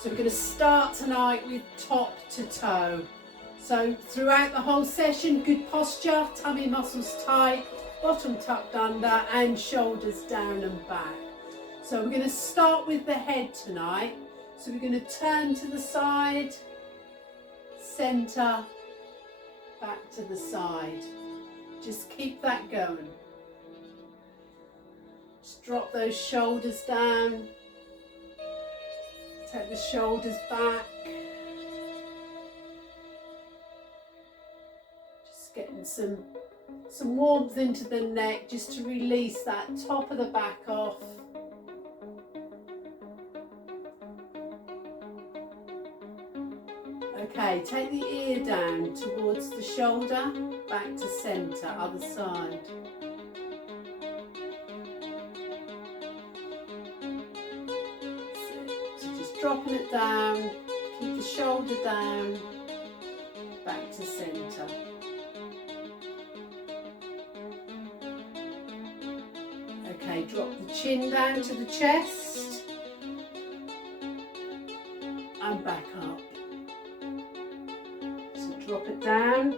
So we're going to start tonight with top to toe. So throughout the whole session, good posture, tummy muscles tight, bottom tucked under and shoulders down and back. So we're going to start with the head tonight. So we're going to turn to the side, centre, back to the side. Just keep that going. Just drop those shoulders down. Take the shoulders back. Just getting some warmth into the neck just to release that top of the back off. Okay, take the ear down towards the shoulder, back to centre, other side. Dropping it down, keep the shoulder down, back to centre. Okay, drop the chin down to the chest and back up. So drop it down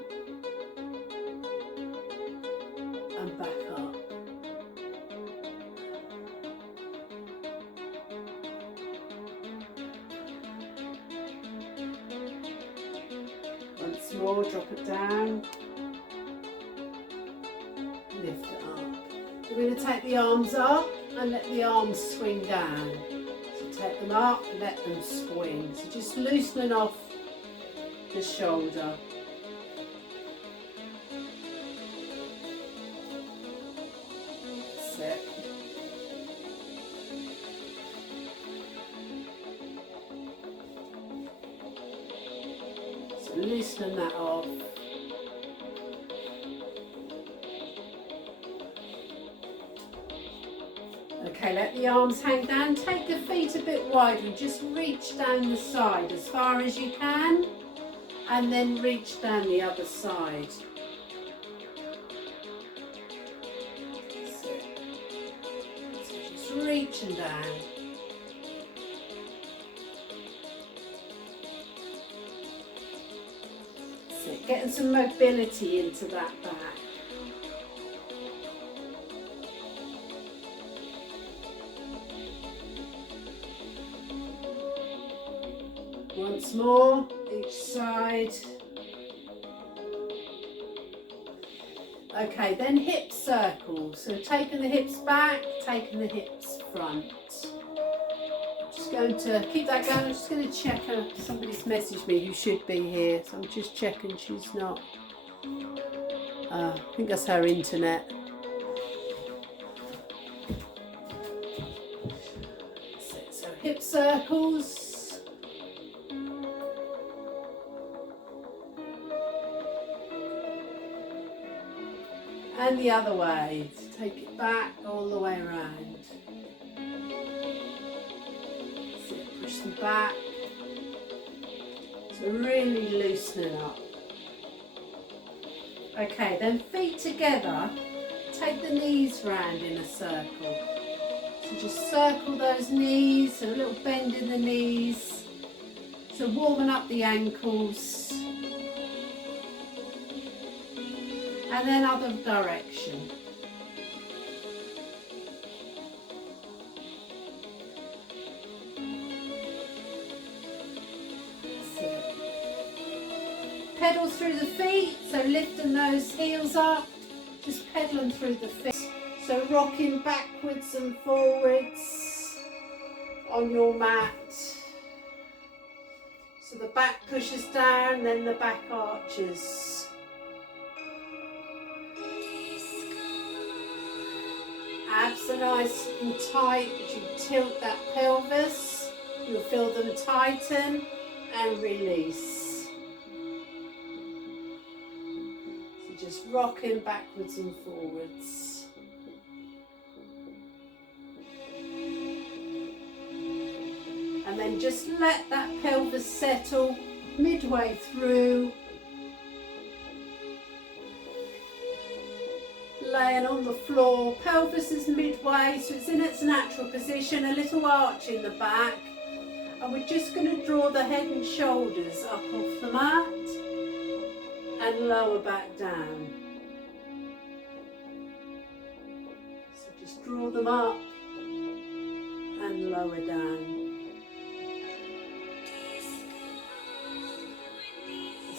and back up. Once more, drop it down, lift it up. We're going to take the arms up and let the arms swing down. So take them up and let them swing. So just loosening off the shoulder. That's it. So loosening that off. Okay, let the arms hang down. Take the feet a bit wider. Just reach down the side as far as you can. And then reach down the other side. So just reaching down. So getting some mobility into that back. Once more, each side. Okay, then hip circles. So taking the hips back, taking the hips front. Just going to keep that going. I'm just going to check somebody's messaged me who should be here. So I'm just checking she's not. I think that's her internet. So hip circles. And the other way, take it back all the way around. So push them back. So really loosening up. Okay, then feet together, take the knees round in a circle. So just circle those knees, so a little bend in the knees. So warming up the ankles. And then other direction. Pedal through the feet, so lifting those heels up, just pedaling through the feet. So rocking backwards and forwards on your mat. So the back pushes down, then the back arches. Abs are nice and tight as you tilt that pelvis. You'll feel them tighten and release. So just rocking backwards and forwards. And then just let that pelvis settle midway through. Laying on the floor, pelvis is midway, so it's in its natural position, a little arch in the back, And we're just going to draw the head and shoulders up off the mat and lower back down. So just draw them up and lower down.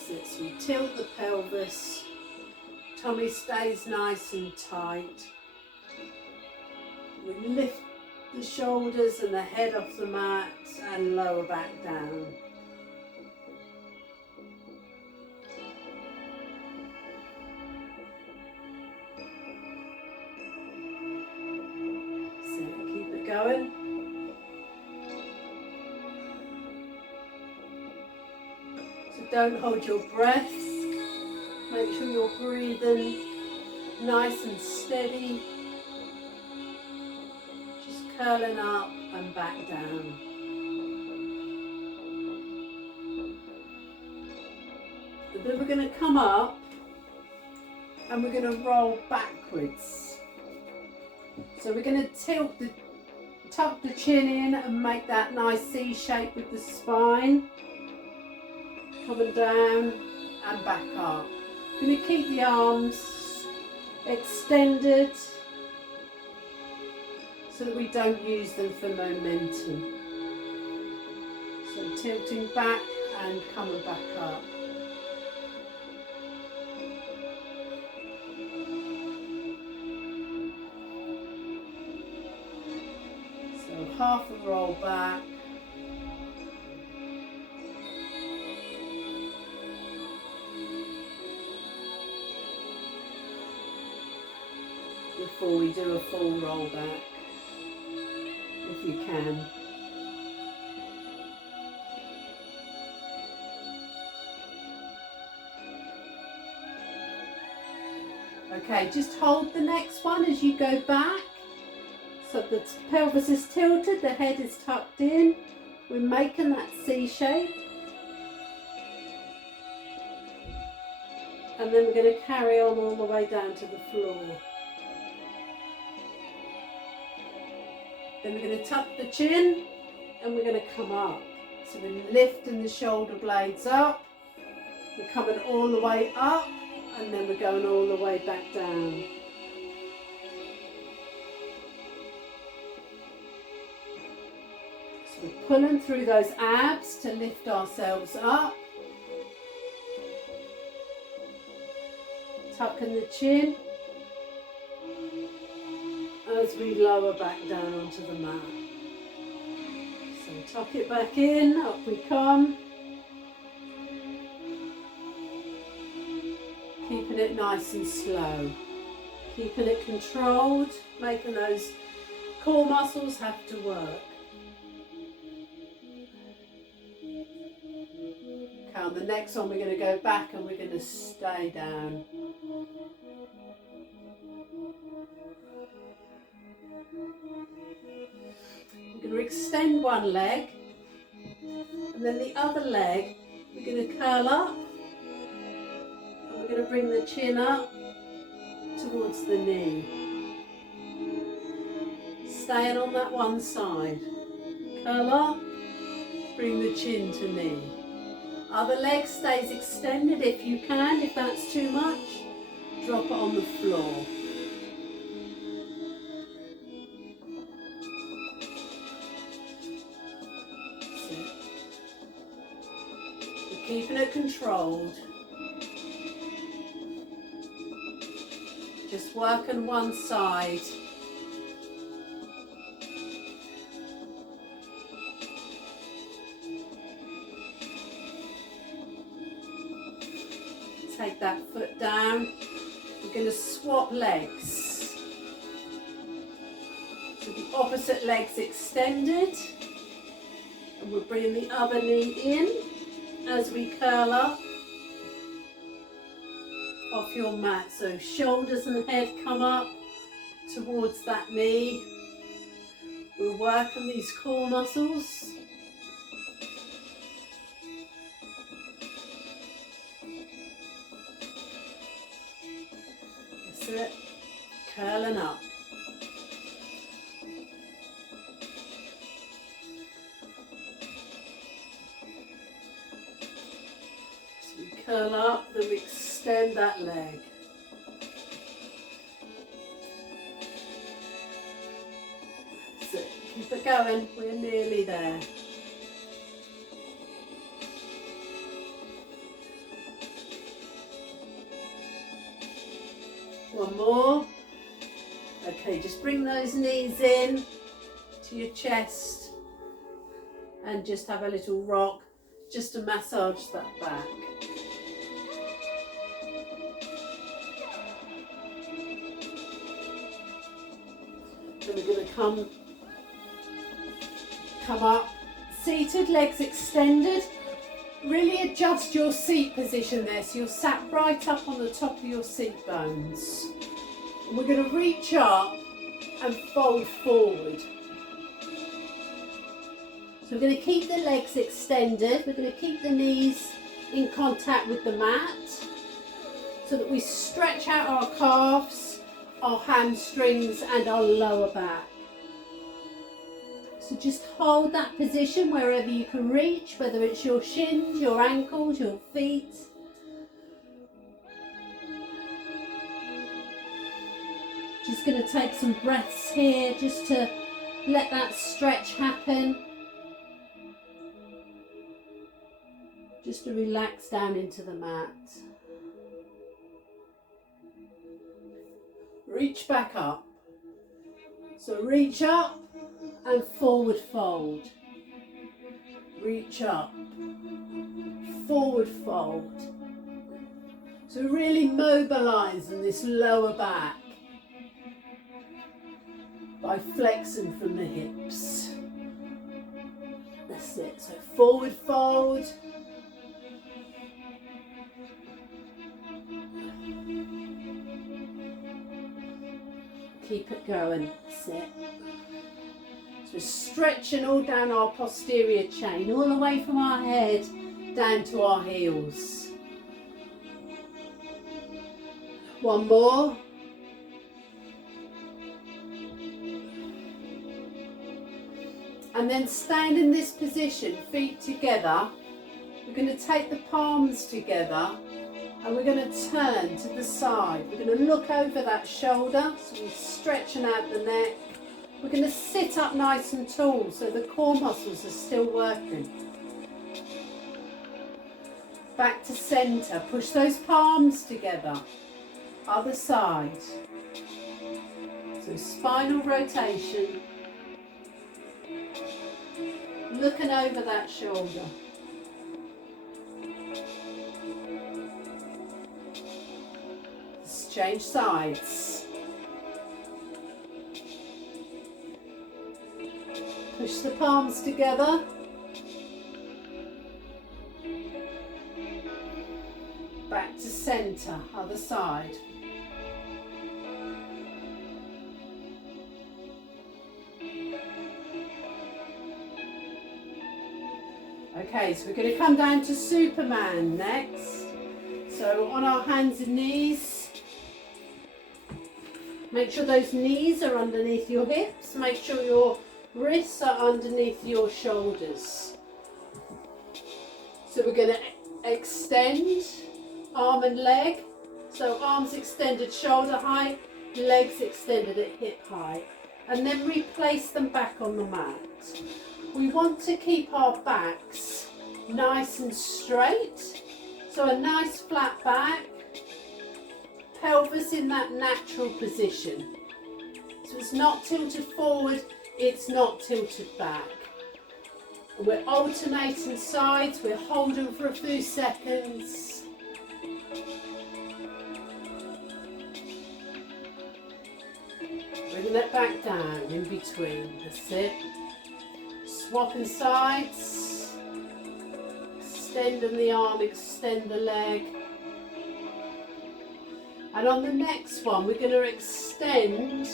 So we tilt the pelvis, tummy stays nice and tight. We lift the shoulders and the head off the mat and lower back down. So keep it going. So don't hold your breath. Make sure you're breathing nice and steady. Curling up and back down. And then we're going to come up and we're going to roll backwards. So we're going to tuck the chin in and make that nice C shape with the spine. Coming down and back up. We're going to keep the arms extended, so that we don't use them for momentum. So tilting back and coming back up. So half a roll back. Before we do a full roll back. If you can. Okay, just hold the next one as you go back. So the pelvis is tilted, the head is tucked in. We're making that C shape. And then we're going to carry on all the way down to the floor. Then we're going to tuck the chin and we're going to come up. So we're lifting the shoulder blades up. We're coming all the way up and then we're going all the way back down. So we're pulling through those abs to lift ourselves up. Tucking the chin. As we lower back down onto the mat. So tuck it back in, up we come. Keeping it nice and slow. Keeping it controlled, making those core muscles have to work. Okay, on the next one we're going to go back and we're going to stay down. We're going to extend one leg and then the other leg we're going to curl up and we're going to bring the chin up towards the knee. Staying on that one side. Curl up, bring the chin to knee. Other leg stays extended if you can. If that's too much, drop it on the floor. Keeping it controlled. Just working one side. Take that foot down. We're going to swap legs. So the opposite leg's extended. And we're bringing the other knee in. As we curl up off your mat. So shoulders and head come up towards that knee. We're working these core muscles. That's it. Curling up. curl up, then we extend that leg. That's it. Keep it going, we're nearly there. One more. Okay, just bring those knees in to your chest and just have a little rock just to massage that back. Then we're going to come up, seated, legs extended. Really adjust your seat position there, so you're sat right up on the top of your seat bones. And we're going to reach up and fold forward. So we're going to keep the legs extended, we're going to keep the knees in contact with the mat so that we stretch out our calves, our hamstrings and our lower back. So just hold that position wherever you can reach, whether it's your shins, your ankles, your feet. Just going to take some breaths here just to let that stretch happen. Just to relax down into the mat. Reach back up. So reach up and forward fold. Reach up, forward fold. So really mobilising this lower back by flexing from the hips. That's it. So forward fold. Keep it going. That's it. So we're stretching all down our posterior chain, all the way from our head down to our heels. One more. And then stand in this position, feet together. We're going to take the palms together and we're going to turn to the side. We're going to look over that shoulder, so we're stretching out the neck. We're going to sit up nice and tall so the core muscles are still working. Back to centre, push those palms together. Other side. So spinal rotation. Looking over that shoulder. Let's change sides. Push the palms together. Back to centre, other side. Okay, so we're going to come down to Superman next. So on our hands and knees. Make sure those knees are underneath your hips. Make sure your wrists are underneath your shoulders. So we're going to extend arm and leg. So arms extended shoulder height, legs extended at hip height. And then replace them back on the mat. We want to keep our backs nice and straight. So a nice flat back, pelvis in that natural position. So it's not tilted forward, it's not tilted back. And we're alternating sides, we're holding for a few seconds. Bring that back down in between, that's it. Swapping sides, extending the arm, extend the leg. And on the next one, we're going to extend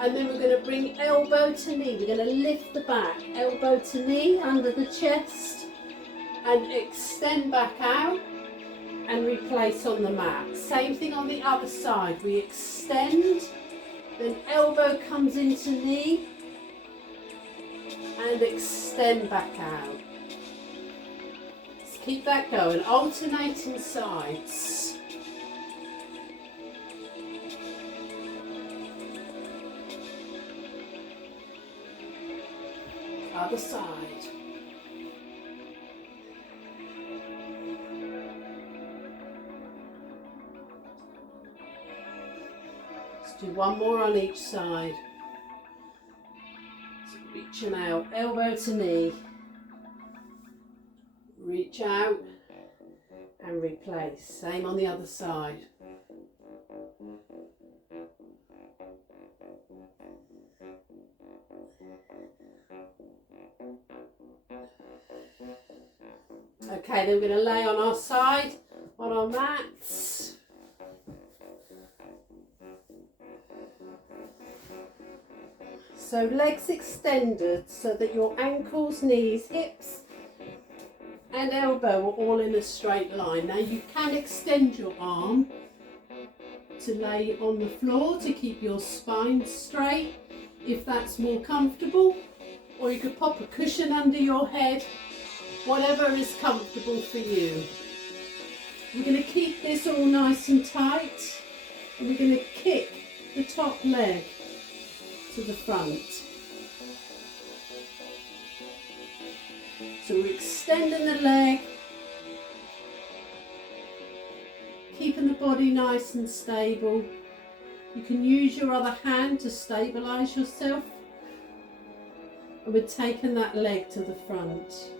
and then we're going to bring elbow to knee. We're going to lift the back, elbow to knee under the chest and extend back out and replace on the mat. Same thing on the other side. We extend, then elbow comes into knee and extend back out. Let's keep that going, alternating sides. Other side. Let's do one more on each side. So reaching out, elbow to knee. Reach out and replace. Same on the other side. Okay, then we're going to lay on our side, on our mats. So legs extended so that your ankles, knees, hips and elbow are all in a straight line. Now you can extend your arm to lay on the floor to keep your spine straight if that's more comfortable, or you could pop a cushion under your head. Whatever is comfortable for you. We're going to keep this all nice and tight, and we're going to kick the top leg to the front. So we're extending the leg, keeping the body nice and stable. You can use your other hand to stabilise yourself, and we're taking that leg to the front.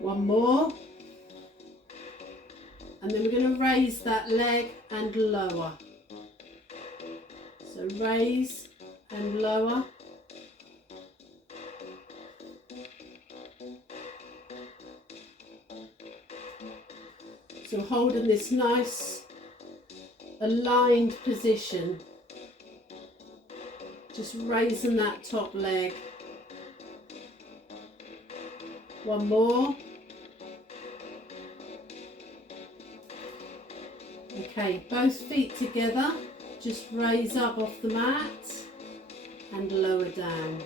One more, and then we're going to raise that leg and lower. So raise and lower. So holding this nice aligned position, just raising that top leg. One more. Okay, both feet together, just raise up off the mat and lower down.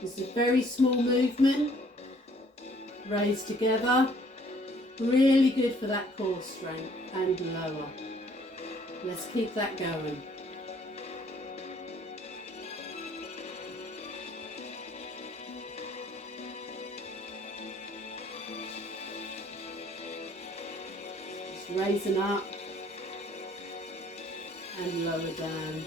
This is a very small movement. Raise together, really good for that core strength, and lower. Let's keep that going. Just raising up and lower down.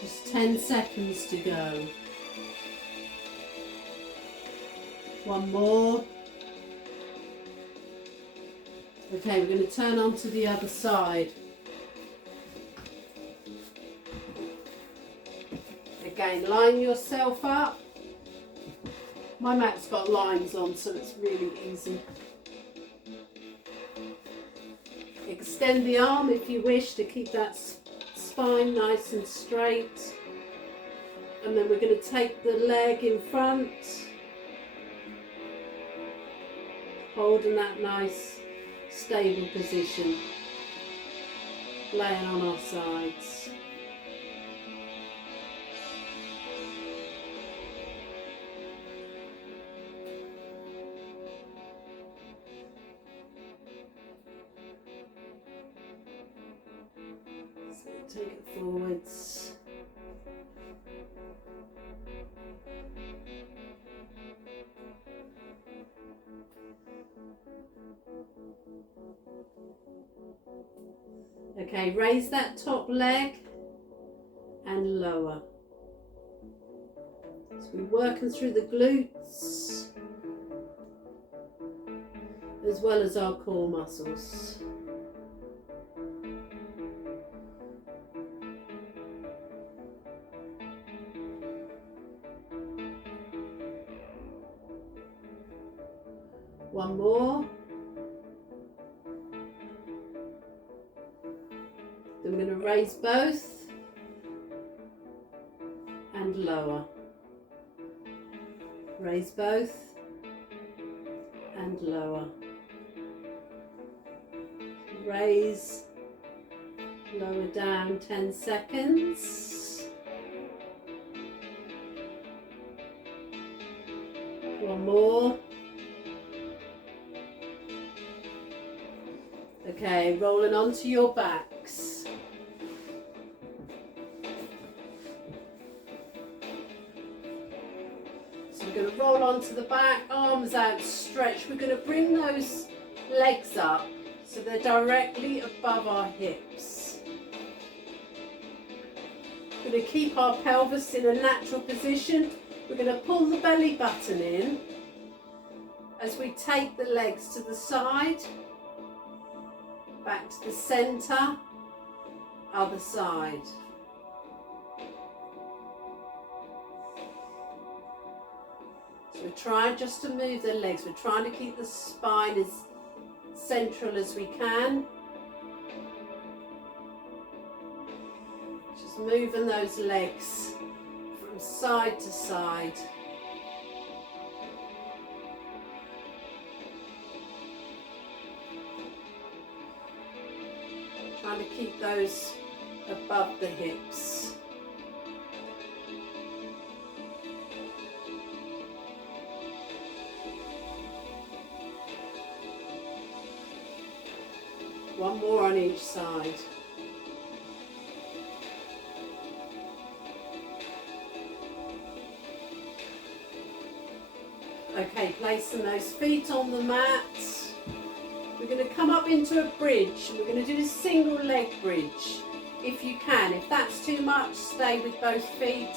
Just 10 seconds to go. One more. Okay, we're going to turn onto the other side. Again, line yourself up. My mat's got lines on, so it's really easy. Extend the arm if you wish to keep that spine nice and straight. And then we're going to take the leg in front, holding that nice stable position, laying on our sides. So take it forwards. Okay, raise that top leg and lower. So we're working through the glutes as well as our core muscles. One more. Then we're going to raise both. and lower. Raise both and lower. Raise, lower down 10 seconds. One more. Okay, rolling onto your backs. So we're going to roll onto the back, arms outstretched. We're going to bring those legs up so they're directly above our hips. We're going to keep our pelvis in a natural position. We're going to pull the belly button in as we take the legs to the side, back to the centre, other side. So we're trying just to move the legs. We're trying to keep the spine as central as we can. Just moving those legs from side to side. Trying to keep those above the hips. One more on each side. Okay, placing those feet on the mat. We're going to come up into a bridge. We're going to do a single leg bridge if you can. If that's too much, stay with both feet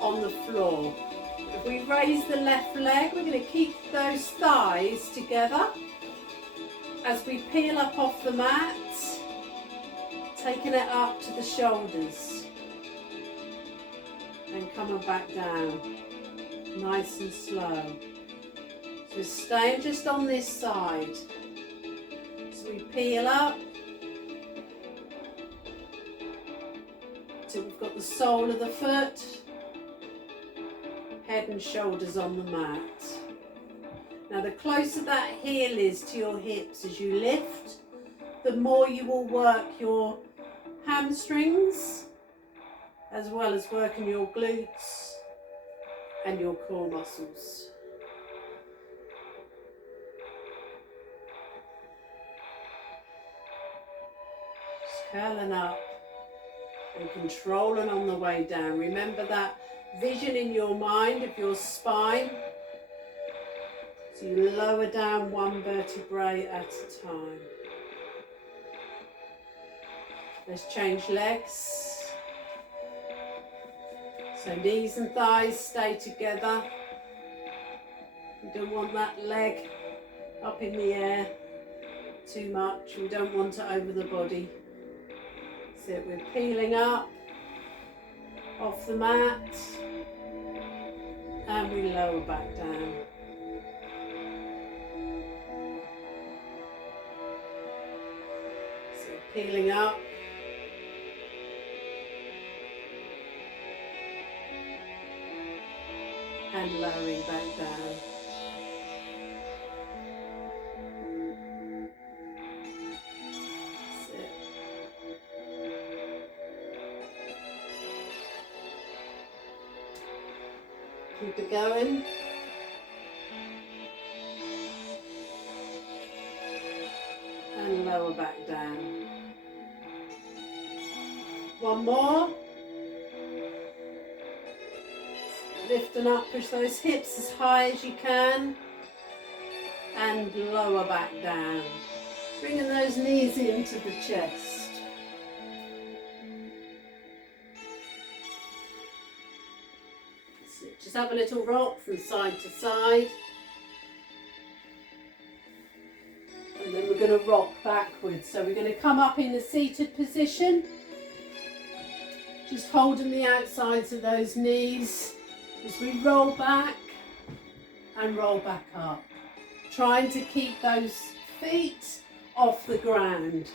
on the floor. If we raise the left leg, we're going to keep those thighs together as we peel up off the mat, taking it up to the shoulders and coming back down, nice and slow. So we're staying just on this side. So we peel up till we've got the sole of the foot, head and shoulders on the mat. Now the closer that heel is to your hips as you lift, the more you will work your hamstrings as well as working your glutes and your core muscles. Just curling up and controlling on the way down. Remember that vision in your mind of your spine. So you lower down one vertebrae at a time. Let's change legs. So knees and thighs stay together. We don't want that leg up in the air too much. We don't want it over the body. So we're peeling up off the mat and we lower back down. So peeling up. And lowering back down. Sit. Keep it going. And lower back down. One more. Lifting up, push those hips as high as you can and lower back down. Bringing those knees into the chest. So just have a little rock from side to side. And then we're going to rock backwards. So we're going to come up in the seated position. Just holding the outsides of those knees. As we roll back and roll back up, trying to keep those feet off the ground.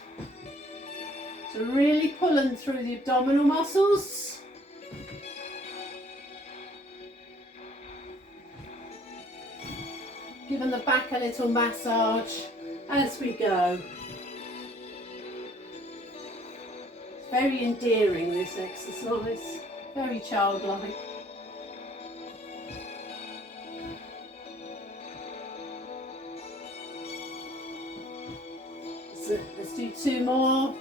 So really pulling through the abdominal muscles. giving the back a little massage as we go. It's very endearing, this exercise, very childlike. So let's do 2 more.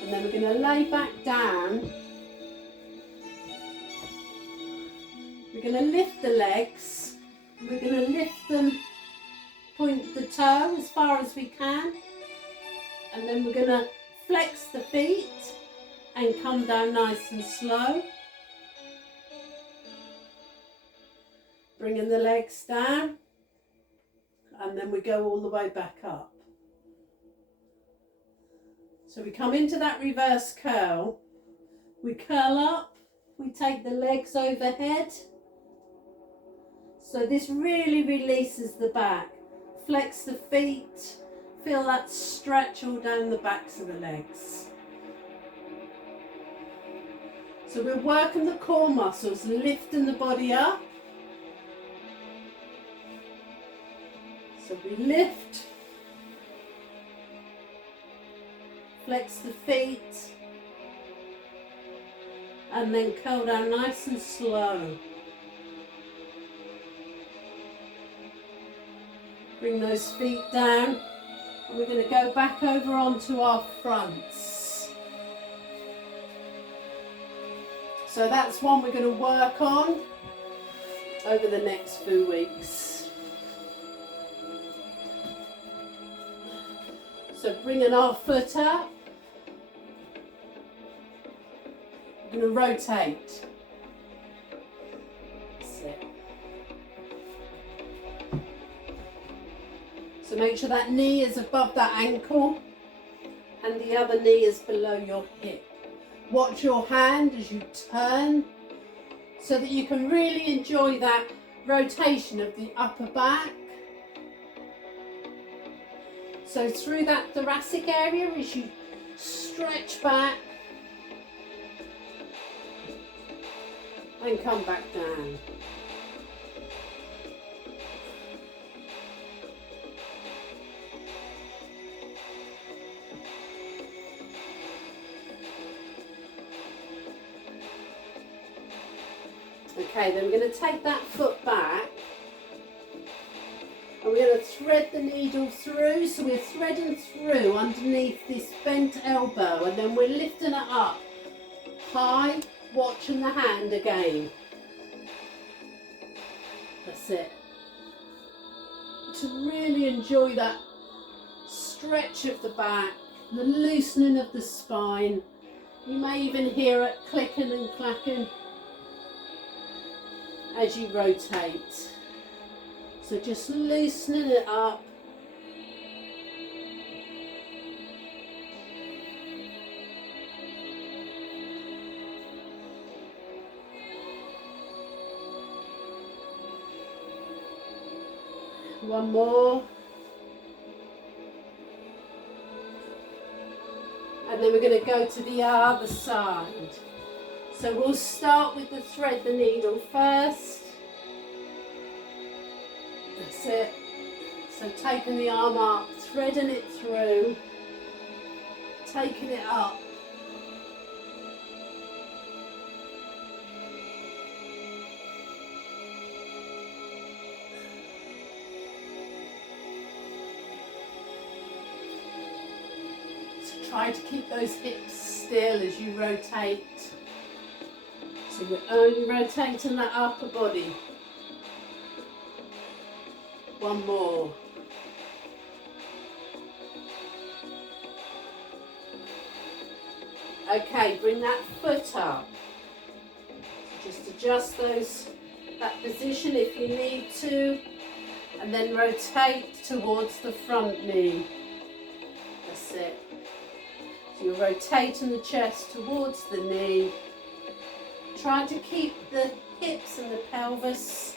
And then we're going to lay back down. We're going to lift the legs. We're going to lift them, point the toe as far as we can. And then we're going to flex the feet and come down nice and slow. Bringing the legs down. And then we go all the way back up. So we come into that reverse curl, we curl up, we take the legs overhead. So this really releases the back. Flex the feet, feel that stretch all down the backs of the legs. So we're working the core muscles, lifting the body up. So we lift. Flex the feet and then curl down nice and slow. Bring those feet down and we're going to go back over onto our fronts. So that's one we're going to work on over the next few weeks. So bringing our foot up. We're going to rotate. That's it. So make sure that knee is above that ankle and the other knee is below your hip. Watch your hand as you turn so that you can really enjoy that rotation of the upper back. So through that thoracic area as you stretch back and come back down. Okay, then we're going to take that foot back and we're going to thread the needle through. So we're threading through underneath this bent elbow and then we're lifting it up high, watching the hand again. That's it. To really enjoy that stretch of the back, the loosening of the spine. You may even hear it clicking and clacking as you rotate. So just loosening it up. One more. And then we're going to go to the other side. So we'll start with the thread the needle first. That's it. So taking the arm up, threading it through, taking it up. So try to keep those hips still as you rotate. So you're only rotating that upper body. One more. Okay, bring that foot up. Just adjust that position if you need to, and then rotate towards the front knee. That's it. So you're rotating the chest towards the knee. Try to keep the hips and the pelvis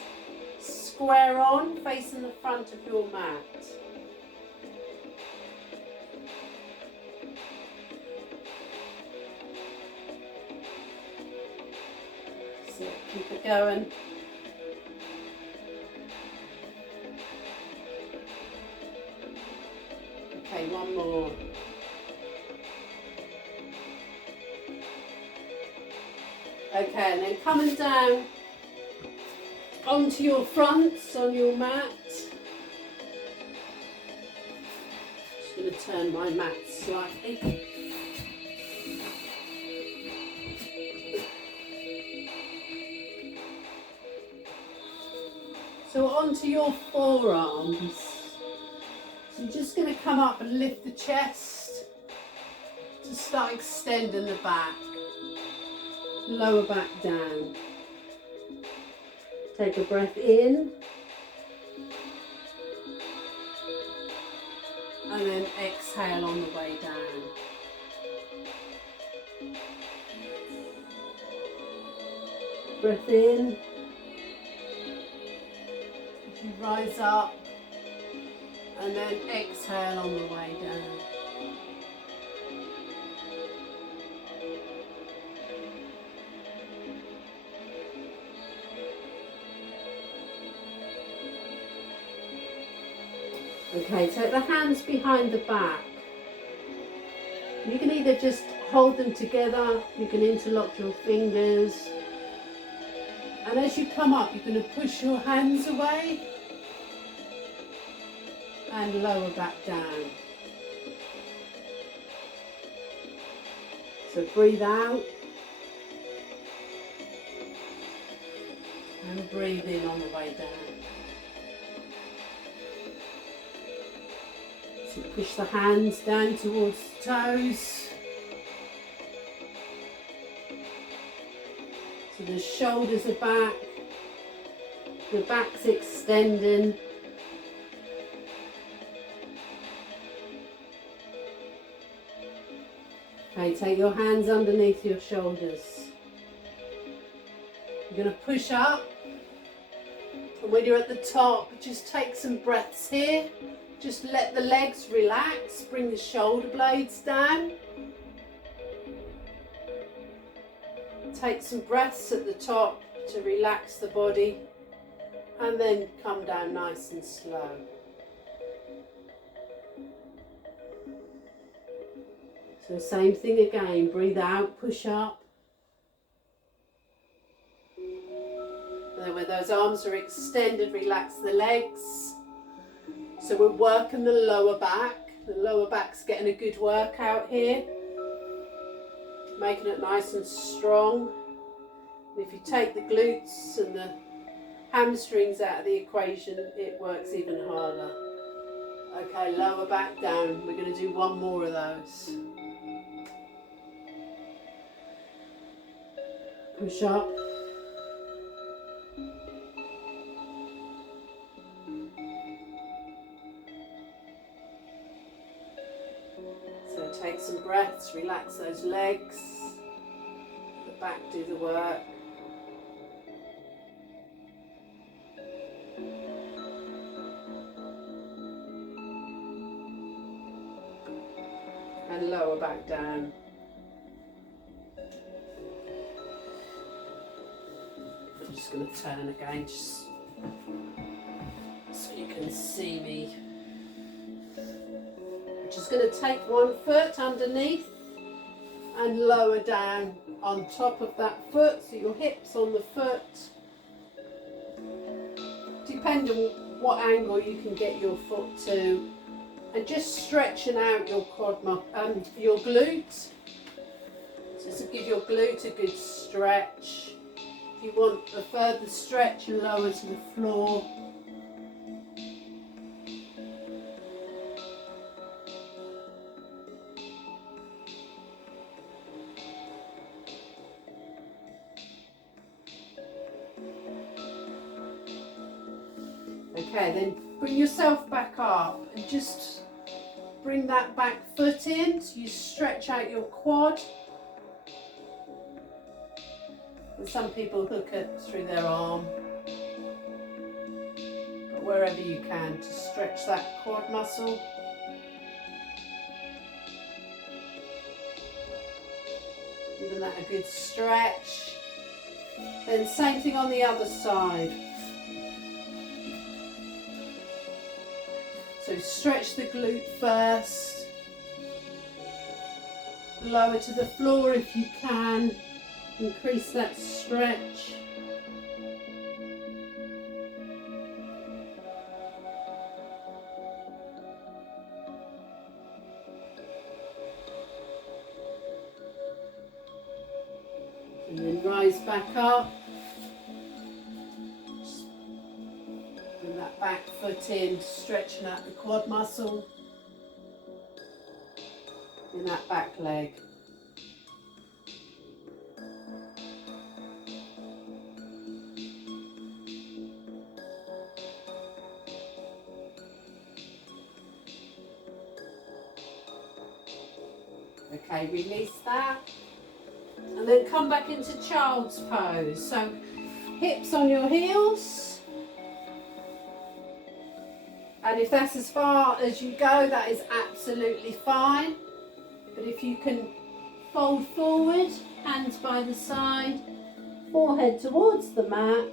square on, facing the front of your mat. it going. Okay, one more. Okay, and then coming down onto your fronts on your mat. Just going to turn my mat slightly. So onto your forearms. So you're just going to come up and lift the chest to start extending the back. Lower back down. Take a breath in. And then exhale on the way down. Breath in. As you rise up. And then exhale on the way down. Okay, take the hands behind the back. You can either just hold them together, you can interlock your fingers. And as you come up, you're going to push your hands away and lower back down. So breathe out and breathe in on the way down. So push the hands down towards the toes. So the shoulders are back, the back's extending. Okay, take your hands underneath your shoulders. You're going to push up. And when you're at the top, just take some breaths here. Just let the legs relax, bring the shoulder blades down. Take some breaths at the top to relax the body and then come down nice and slow. So same thing again, breathe out, push up. And then when those arms are extended, relax the legs. So we're working the lower back. The lower back's getting a good workout here. Making it nice and strong. And if you take the glutes and the hamstrings out of the equation, it works even harder. Okay, lower back down. We're going to do one more of those. Push up. So take some breaths, relax those legs, the back do the work. And lower back down. I'm just going to turn again just so you can see me. Just going to take one foot underneath and lower down on top of that foot, so your hips on the foot. Depend on what angle you can get your foot to, and just stretching out your your glute. So to give your glute a good stretch. If you want a further stretch, and lower to the floor. Okay, then bring yourself back up and just bring that back foot in, so you stretch out your quad. And some people hook it through their arm, but wherever you can to stretch that quad muscle. Giving that a good stretch. Then same thing on the other side. So stretch the glute first. Lower to the floor if you can. Increase that stretch. And then rise back up. Bring that back foot in, stretching out the quad muscle in that back leg. Okay, release that. And then come back into child's pose. So hips on your heels. And if that's as far as you go, that is absolutely fine. But if you can fold forward, hands by the side, forehead towards the mat.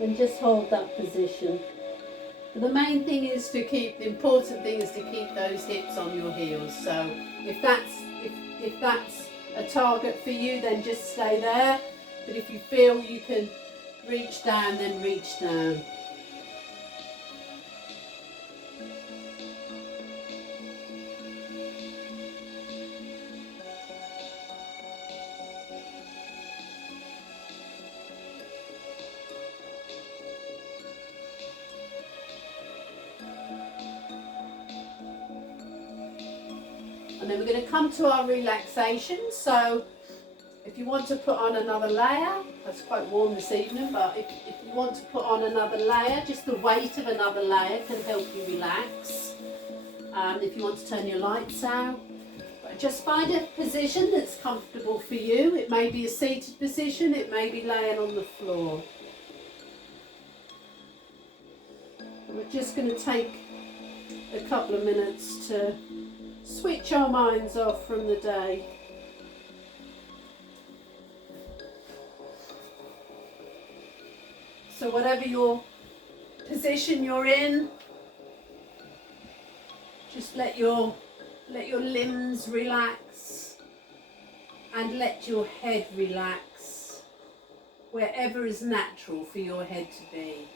And just hold that position. The main thing is to keep, the important thing is to keep those hips on your heels. So if that's a target for you, then just stay there. But if you feel you can reach down, then reach down. And then we're going to come to our relaxation. So if you want to put on another layer, it's quite warm this evening, but if you want to put on another layer, just the weight of another layer can help you relax. If you want to turn your lights out, but just find a position that's comfortable for you. It may be a seated position, it may be laying on the floor. And we're just going to take a couple of minutes to switch our minds off from the day. So whatever your position you're in, just let your limbs relax and let your head relax wherever is natural for your head to be.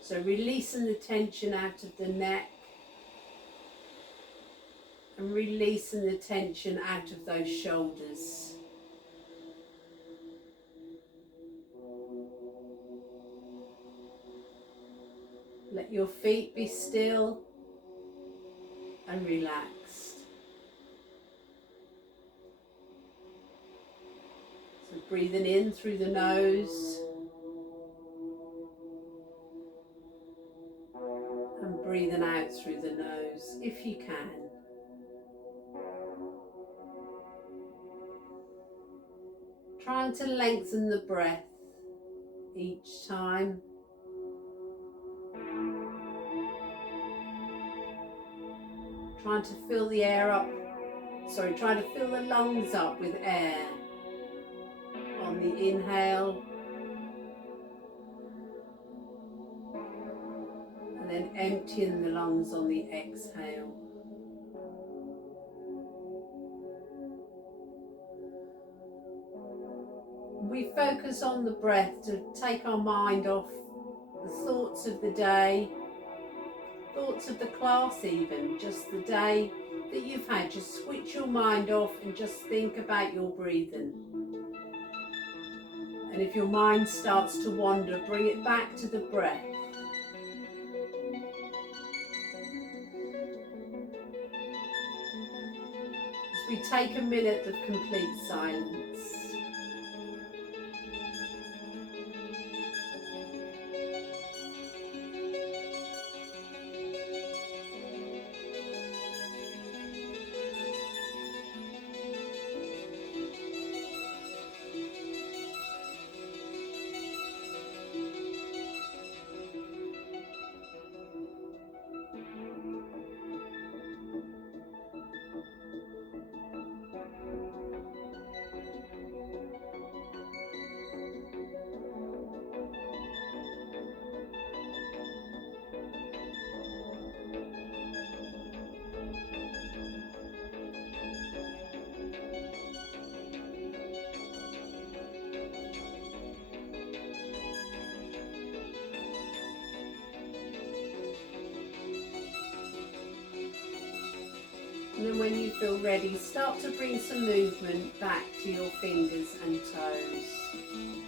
So releasing the tension out of the neck and releasing the tension out of those shoulders. Let your feet be still and relaxed. So breathing in through the nose and breathing out through the nose if you can. Trying to lengthen the breath each time. Trying to fill the air up, trying to fill the lungs up with air on the inhale, and then emptying the lungs on the exhale. We focus on the breath to take our mind off the thoughts of the day, thoughts of the class even, just the day that you've had. Just switch your mind off and just think about your breathing. And if your mind starts to wander, bring it back to the breath. As we take a minute of complete silence. when you feel ready, start to bring some movement back to your fingers and toes.